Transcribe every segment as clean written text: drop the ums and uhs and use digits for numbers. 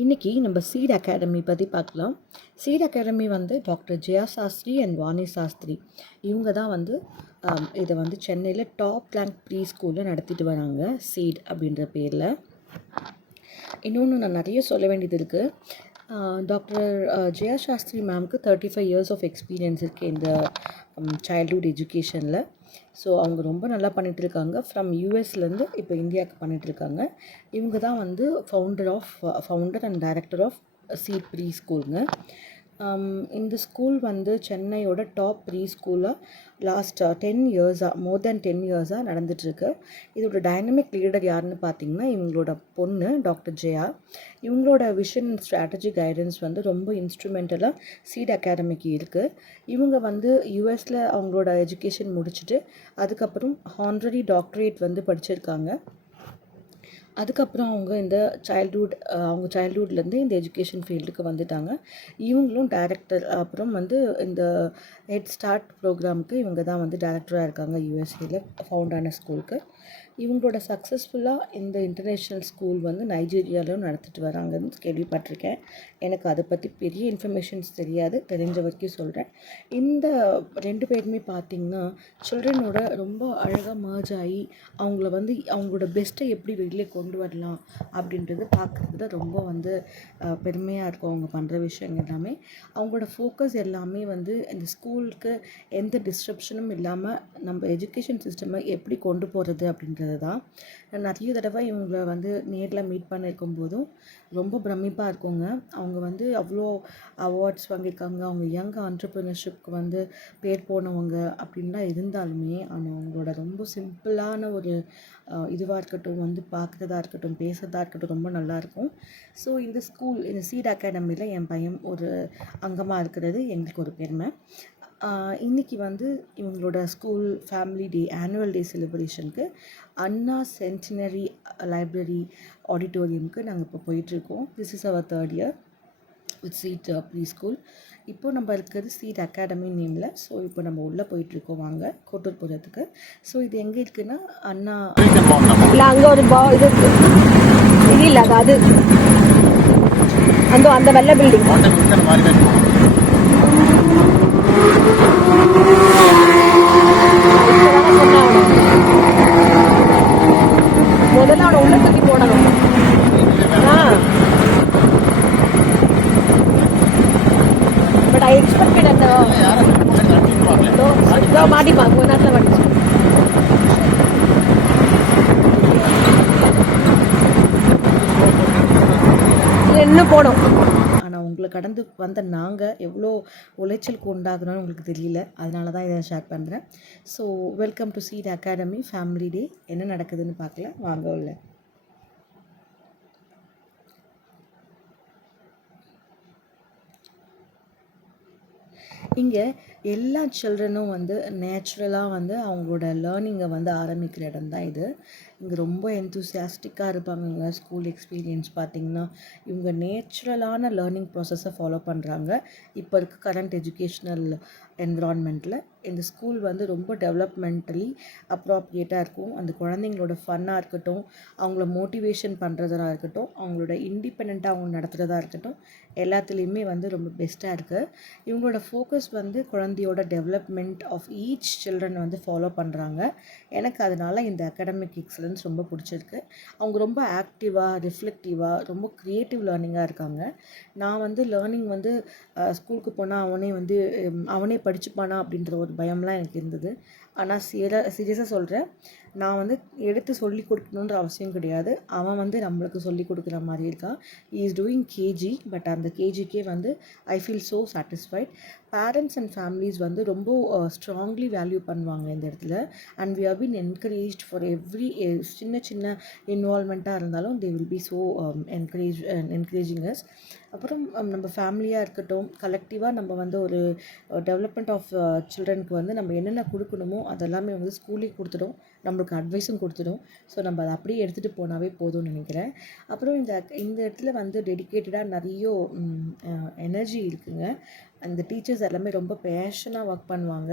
இன்றைக்கி நம்ம seat academy பற்றி பார்க்கலாம். சீட் அகாடமி வந்து டாக்டர் ஜெயா சாஸ்திரி அண்ட் வாணி சாஸ்திரி இவங்க தான் வந்து இதை வந்து சென்னையில் டாப் ரேங்க் ப்ரீ ஸ்கூலில் நடத்திட்டு வராங்க, சீட் அப்படின்ற பேரில். இன்னொன்று நான் நிறைய சொல்ல வேண்டியது இருக்குது. டாக்டர் ஜெயா சாஸ்திரி மேம்க்கு 35 இயர்ஸ் ஆஃப் எக்ஸ்பீரியன்ஸ் இருக்குது இந்த சைல்ட்ஹுட் எஜுகேஷனில். ஸோ அவங்க ரொம்ப நல்லா பண்ணிகிட்ருக்காங்க. ஃப்ரம் யூஎஸ்லேருந்து இப்போ இந்தியாவுக்கு பண்ணிகிட்ருக்காங்க. இவங்க தான் வந்து founder and director of seed pre ஸ்கூலுங்க. இந்த ஸ்கூல் வந்து சென்னையோட டாப் ப்ரீ ஸ்கூலாக லாஸ்ட் 10 இயர்ஸாக மோர் தென் 10 இயர்ஸாக நடந்துகிட்ருக்கு. இதோட டைனமிக் லீடர் யாருன்னு பார்த்தீங்கன்னா இவங்களோட பொண்ணு டாக்டர் ஜெயா. இவங்களோட விஷன் அண்ட் ஸ்ட்ராட்டஜி கைடன்ஸ் வந்து ரொம்ப இன்ஸ்ட்ருமெண்டலாக சீட் அகாடமிக்கு இருக்குது. இவங்க வந்து யூஎஸில் அவங்களோட எஜுகேஷன் முடிச்சுட்டு அதுக்கப்புறம் ஹானரரி டாக்டரேட் வந்து படிச்சிருக்காங்க. அதுக்கப்புறம் அவங்க இந்த சைல்ட்ஹுட்லேருந்து இந்த எஜுகேஷன் ஃபீல்டுக்கு வந்துட்டாங்க. இவங்களும் டைரக்டர், அப்புறம் வந்து இந்த ஹெட் ஸ்டார்ட் ப்ரோக்ராமுக்கு இவங்க தான் வந்து டைரக்டராக இருக்காங்க யூஎஸ்ஏல ஃபவுண்டான ஸ்கூலுக்கு. இவங்களோட சக்ஸஸ்ஃபுல்லாக இந்த இன்டர்நேஷ்னல் ஸ்கூல் வந்து நைஜீரியாவிலும் நடத்திட்டு வராங்கன்னு கேள்விப்பட்டிருக்கேன். எனக்கு அதை பற்றி பெரிய இன்ஃபர்மேஷன்ஸ் தெரியாது, தெரிஞ்ச வரைக்கும் சொல்கிறேன். இந்த 2 பேருமே பார்த்திங்கன்னா சில்ட்ரனோட ரொம்ப அழகாக மர்ஜ் ஆகி அவங்கள வந்து அவங்களோட பெஸ்ட்டை எப்படி வெளியே கொண்டு வரலாம் அப்படின்றது பார்க்குறதுல ரொம்ப வந்து பெருமையாக இருக்கும். அவங்க பண்ணுற விஷயங்கள் எல்லாமே, அவங்களோட ஃபோக்கஸ் எல்லாமே வந்து இந்த ஸ்கூலுக்கு எந்த டிஸ்ட்ரப்ஷனும் இல்லாமல் நம்ம எஜுகேஷன் சிஸ்டமை எப்படி கொண்டு போகிறது அப்படின்றது தான். நான் நிறைய தடவை இவங்களை வந்து நேரில் மீட் பண்ணியிருக்கும் போதும் ரொம்ப பிரமிப்பாக இருக்குங்க. அவங்க வந்து அவ்வளோ அவார்ட்ஸ் வாங்கியிருக்காங்க. அவங்க யங் ஆண்டர்ப்ரினர்ஷிப்க்கு வந்து பேர் போனவங்க அப்படின்லாம் இருந்தாலுமே, ஆனால் அவங்களோட ரொம்ப சிம்பிளான ஒரு இதுவாக இருக்கட்டும், வந்து பார்க்குறதா இருக்கட்டும், பேசுகிறதா இருக்கட்டும், ரொம்ப நல்லாயிருக்கும். ஸோ இந்த சீட் அகாடமியில் என் பையன் ஒரு அங்கமாக இருக்கிறது எங்களுக்கு ஒரு பெருமை. இன்றைக்கி வந்து இவங்களோட school family day, annual day செலிப்ரேஷனுக்கு அண்ணா சென்டினரி லைப்ரரி ஆடிட்டோரியமுக்கு நாங்கள் இப்போ போயிட்டுருக்கோம். This is our 3rd year with seed pre school. இப்போது நம்ம இருக்கிறது சீட் அகாடமி நேமில். ஸோ இப்போ நம்ம உள்ளே போயிட்டுருக்கோம், வாங்க கோட்டூர் போகிறதுக்கு. ஸோ இது எங்கே இருக்குன்னா அண்ணா இல்லை, அங்கே ஒரு இது இருக்குது. இல்லை அது அந்த வெள்ளை பில்டிங் முதல்ல அவனை உள்ள தூக்கி போடணும். பட் ஐ எக்ஸ்பெக்டட் அந்த மாட்டிப்பாங்க ஒரு நேரத்தில் வந்துச்சு. இன்னும் போனோம். ஆனால் உங்களை கடந்து வந்த நாங்கள் எவ்வளோ உளைச்சலுக்கு உண்டாகணும்னு உங்களுக்கு தெரியல, அதனால தான் இதை ஷேர் பண்ணுறேன். So welcome to Seed Academy family day. என்ன நடக்குதுன்னு பார்க்கலாம், வாங்க உள்ள. இங்கே எல்லா சில்ட்ரனும் வந்து நேச்சுரலாக வந்து அவங்களோட லேர்னிங்கை வந்து ஆரம்பிக்கிற இடம் தான் இது. இங்கே ரொம்ப என்தூசியாஸ்டிக்காக இருப்பாங்க. இங்கே ஸ்கூல் எக்ஸ்பீரியன்ஸ் பார்த்திங்கன்னா இவங்க நேச்சுரலான லேர்னிங் ப்ராசஸை ஃபாலோ பண்ணுறாங்க. இப்போ இருக்க கரண்ட் எஜுகேஷ்னல் என்விரான்மெண்ட்டில் இந்த ஸ்கூல் வந்து ரொம்ப டெவலப்மெண்டலி அப்ராப்ரியேட்டாக இருக்கும். அந்த குழந்தைங்களோட ஃபன்னாக இருக்கட்டும், அவங்கள மோட்டிவேஷன் பண்ணுறதா இருக்கட்டும், அவங்களோட இண்டிபெண்ட்டாக அவங்க நடத்துகிறதா இருக்கட்டும், எல்லாத்துலேயுமே வந்து ரொம்ப பெஸ்ட்டாக இருக்குது. இவங்களோட ஃபோக்கஸ் வந்து குழந்தையோட டெவலப்மெண்ட் ஆஃப் ஈச் சில்ட்ரன் வந்து ஃபாலோ பண்ணுறாங்க. எனக்கு அதனால் இந்த அகாடமிக் எக்ஸலன்ஸ் ரொம்ப பிடிச்சிருக்கு. அவங்க ரொம்ப ஆக்டிவாக, ரிஃப்ளெக்டிவாக, ரொம்ப க்ரியேட்டிவ் லேர்னிங்காக இருக்காங்க. நான் வந்து லேர்னிங் வந்து ஸ்கூலுக்கு போனால் அவனே படிச்சுப்பானா அப்படின்ற ஒரு பயம்லாம் எனக்கு இருந்தது. ஆனால் சீரியஸாக சொல்கிறேன், நான் வந்து எடுத்து சொல்லி கொடுக்கணுன்ற அவசியம் கிடையாது. அவன் வந்து நம்மளுக்கு சொல்லி கொடுக்குற மாதிரி இருக்கான். He is doing KG, but அந்த கேஜிக்கே வந்து I feel so satisfied. Parents and families வந்து ரொம்ப ஸ்ட்ராங்லி வேல்யூ பண்ணுவாங்க இந்த இடத்துல. And we have been encouraged for every சின்ன இன்வால்மெண்ட்டாக இருந்தாலும் they will be so encouraging us. அப்புறம் நம்ம ஃபேமிலியாக இருக்கட்டும், கலெக்டிவாக நம்ம வந்து ஒரு டெவலப்மெண்ட் ஆஃப் சில்ட்ரனுக்கு வந்து நம்ம என்னென்ன கொடுக்கணுமோ அதெல்லாமே வந்து ஸ்கூலே கொடுத்துடும். நம்மளுக்கு அட்வைஸும் கொடுத்துடும். ஸோ நம்ம அதை அப்படியே எடுத்துகிட்டு போனாவே போதும்னு நினைக்கிறேன். அப்புறம் இந்த இடத்துல வந்து டெடிக்கேட்டடாக நிறைய எனர்ஜி இருக்குங்க. அந்த டீச்சர்ஸ் எல்லாமே ரொம்ப பேஷனாக ஒர்க் பண்ணுவாங்க.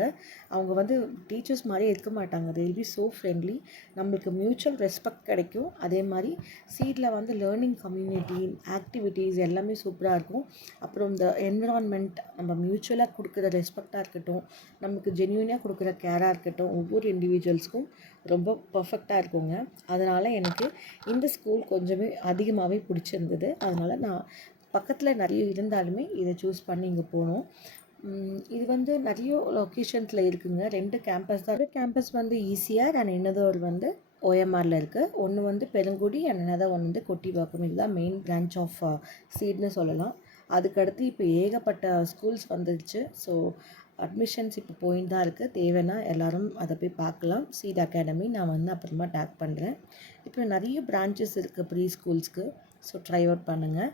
அவங்க வந்து டீச்சர்ஸ் மாதிரியே இருக்க மாட்டாங்க. தே வில் பி ஸோ ஃப்ரெண்ட்லி. நம்மளுக்கு மியூச்சுவல் ரெஸ்பெக்ட் கிடைக்கும். அதே மாதிரி சீடில் வந்து லேர்னிங் கம்யூனிட்டி ஆக்டிவிட்டீஸ் எல்லாமே சூப்பராக இருக்கும். அப்புறம் இந்த என்விரான்மெண்ட் நம்ம மியூச்சுவலாக கொடுக்குற ரெஸ்பெக்டாக இருக்கட்டும், நமக்கு ஜென்யூனாக கொடுக்குற கேராக இருக்கட்டும், ஒவ்வொரு இண்டிவிஜுவல்ஸ்க்கும் ரொம்ப பர்ஃபெக்டாக இருக்குங்க. அதனால் எனக்கு இந்த ஸ்கூல் கொஞ்சமே அதிகமாகவே பிடிச்சிருந்தது. அதனால் நான் பக்கத்தில் நிறைய இருந்தாலுமே இதை சூஸ் பண்ணி இங்கே போனோம். இது வந்து நிறைய லொக்கேஷன்ஸில் இருக்குங்க. 2 கேம்பஸ் தான். ஒரு கேம்பஸ் வந்து ஈசிஆர் அண்ட் இன்னொரு வந்து ஓஎம்ஆரில் இருக்குது. ஒன்று வந்து பெருங்குடி அண்ட் another ஒன்று வந்து கொட்டிவாக்கம். இதுதான் மெயின் பிரான்ச் ஆஃப் சீட்னு சொல்லலாம். அதுக்கடுத்து இப்போ ஏகப்பட்ட ஸ்கூல்ஸ் வந்துடுச்சு. ஸோ அட்மிஷன்ஸ் இப்போ போயின்னு தான் இருக்குது. தேவைன்னா எல்லோரும் அதை போய் பார்க்கலாம். சீட் அகாடமி நான் வந்து அப்புறமா டேக் பண்ணுறேன். இப்போ நிறைய பிரான்ச்சஸ் இருக்குது ப்ரீ ஸ்கூல்ஸ்க்கு. ஸோ ட்ரை அவுட் பண்ணுங்கள்.